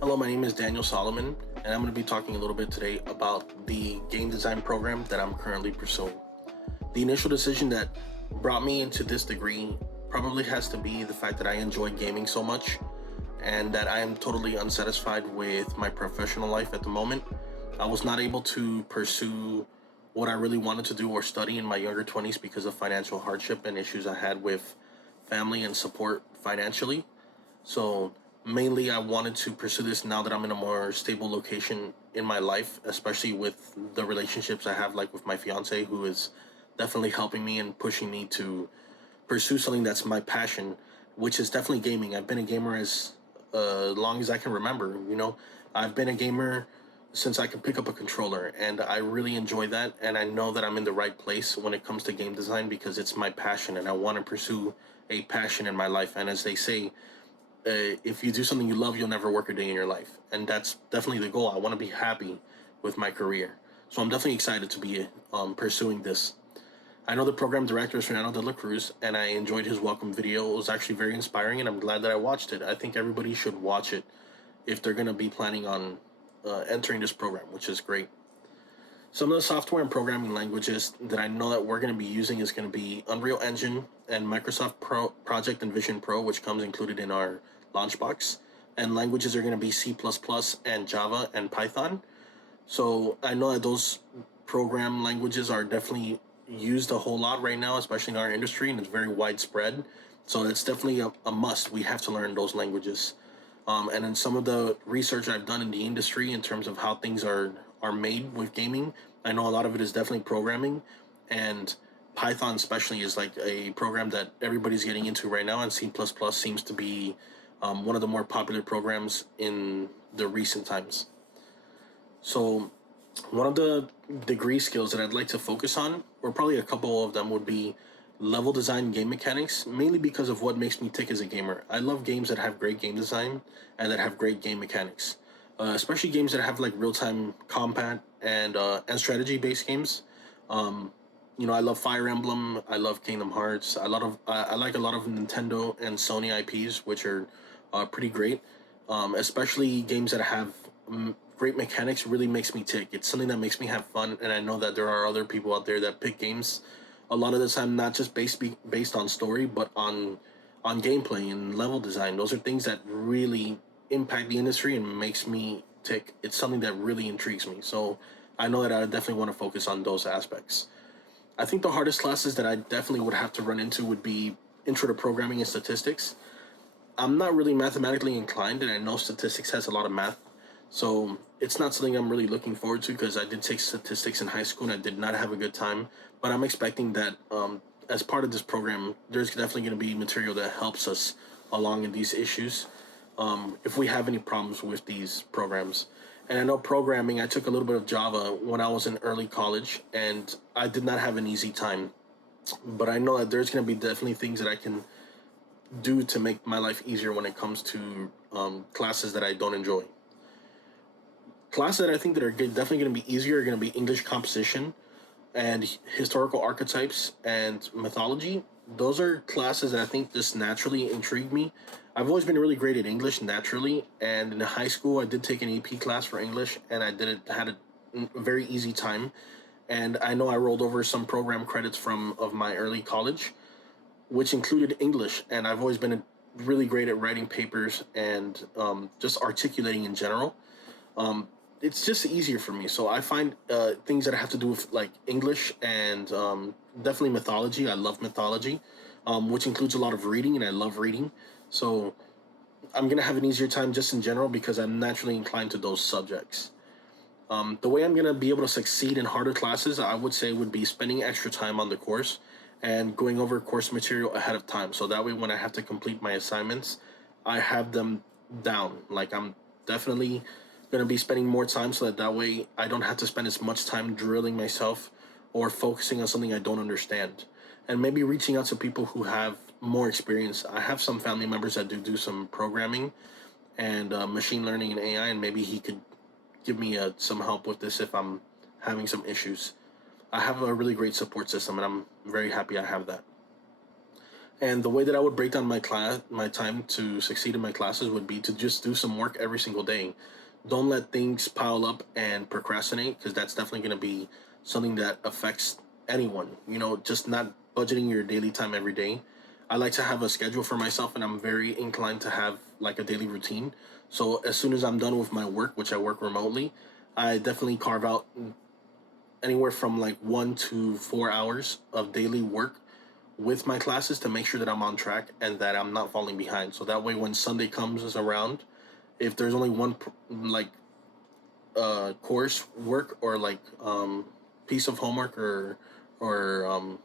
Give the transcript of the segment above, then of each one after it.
Hello, my name is Daniel Salomon, and I'm going to be talking a little bit today about the game design program that I'm currently pursuing. The initial decision that brought me into this degree probably has to be the fact that I enjoy gaming so much and that I am totally unsatisfied with my professional life at the moment. I was not able to pursue what I really wanted to do or study in my younger 20s because of financial hardship and issues I had with family and support financially. So mainly, I wanted to pursue this now that I'm in a more stable location in my life, especially with the relationships I have, like with my fiance, who is definitely helping me and pushing me to pursue something that's my passion, which is definitely gaming. I've been a gamer as long as I can remember. I've been a gamer since I can pick up a controller, and I really enjoy that. And I know that I'm in the right place when it comes to game design because it's my passion, and I want to pursue a passion in my life. And as they say, if you do something you love, you'll never work a day in your life, and that's definitely the goal. I want to be happy with my career, so I'm definitely excited to be pursuing this. I know the program director is Fernando de la Cruz, and I enjoyed his welcome video. It was actually very inspiring, and I'm glad that I watched it. I think everybody should watch it if they're going to be planning on entering this program, which is great. Some of the software and programming languages that I know that we're going to be using is going to be Unreal Engine and Microsoft Project and Vision Pro, which comes included in our launch box. And languages are going to be C++ and Java and Python. So I know that those program languages are definitely used a whole lot right now, especially in our industry, and it's very widespread. So it's definitely a must. We have to learn those languages. And in some of the research I've done in the industry in terms of how things are made with gaming, I know a lot of it is definitely programming, and Python especially is like a program that everybody's getting into right now, and C++ seems to be one of the more popular programs in the recent times. So one of the degree skills that I'd like to focus on, or probably a couple of them, would be level design game mechanics, mainly because of what makes me tick as a gamer. I love games that have great game design and that have great game mechanics, especially games that have like real time combat and strategy based games. I love Fire Emblem. I love Kingdom Hearts. I like a lot of Nintendo and Sony IPs, which are pretty great. Especially games that have great mechanics really makes me tick. It's something that makes me have fun, and I know that there are other people out there that pick games a lot of the time not just based on story, but on gameplay and level design. Those are things that really impact the industry and makes me tick. It's something that really intrigues me. So I know that I definitely want to focus on those aspects. I think the hardest classes that I definitely would have to run into would be intro to programming and statistics. I'm not really mathematically inclined, and I know statistics has a lot of math, so it's not something I'm really looking forward to because I did take statistics in high school and I did not have a good time. But I'm expecting that as part of this program, there's definitely going to be material that helps us along in these issues if we have any problems with these programs. And I know programming, I took a little bit of Java when I was in early college, and I did not have an easy time. But I know that there's going to be definitely things that I can do to make my life easier when it comes to classes that I don't enjoy. Classes that I think that are definitely going to be easier are going to be English composition and historical archetypes and mythology. Those are classes that I think just naturally intrigue me. I've always been really great at English naturally, and in high school I did take an AP class for English, and I did it had a very easy time. And I know I rolled over some program credits from of my early college, which included English, and I've always been really great at writing papers and just articulating in general. It's just easier for me. So I find things that have to do with like English and definitely mythology. I love mythology, which includes a lot of reading, and I love reading. So I'm gonna have an easier time just in general because I'm naturally inclined to those subjects. The way I'm gonna be able to succeed in harder classes, I would say, would be spending extra time on the course and going over course material ahead of time. So that way, when I have to complete my assignments, I have them down. Like I'm definitely gonna be spending more time so that way I don't have to spend as much time drilling myself or focusing on something I don't understand. And maybe reaching out to people who have more experience. I have some family members that do some programming and machine learning and AI, and maybe he could give me some help with this if I'm having some issues. I have a really great support system, and I'm very happy I have that. And the way that I would break down my time to succeed in my classes would be to just do some work every single day. Don't let things pile up and procrastinate, because that's definitely going to be something that affects anyone. Just not budgeting your daily time every day. I like to have a schedule for myself, and I'm very inclined to have like a daily routine. So as soon as I'm done with my work, which I work remotely, I definitely carve out anywhere from like 1 to 4 hours of daily work with my classes to make sure that I'm on track and that I'm not falling behind. So that way, when Sunday comes around, if there's only one like course work or like piece of homework or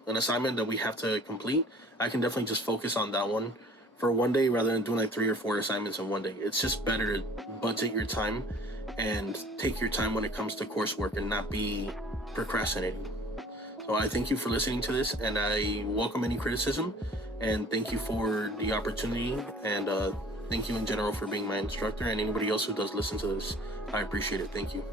an assignment that we have to complete, I can definitely just focus on that one for one day rather than doing like 3 or 4 assignments in one day. It's just better to budget your time and take your time when it comes to coursework and not be procrastinating. So I thank you for listening to this, and I welcome any criticism, and thank you for the opportunity, and thank you in general for being my instructor, and anybody else who does listen to this. I appreciate it. Thank you.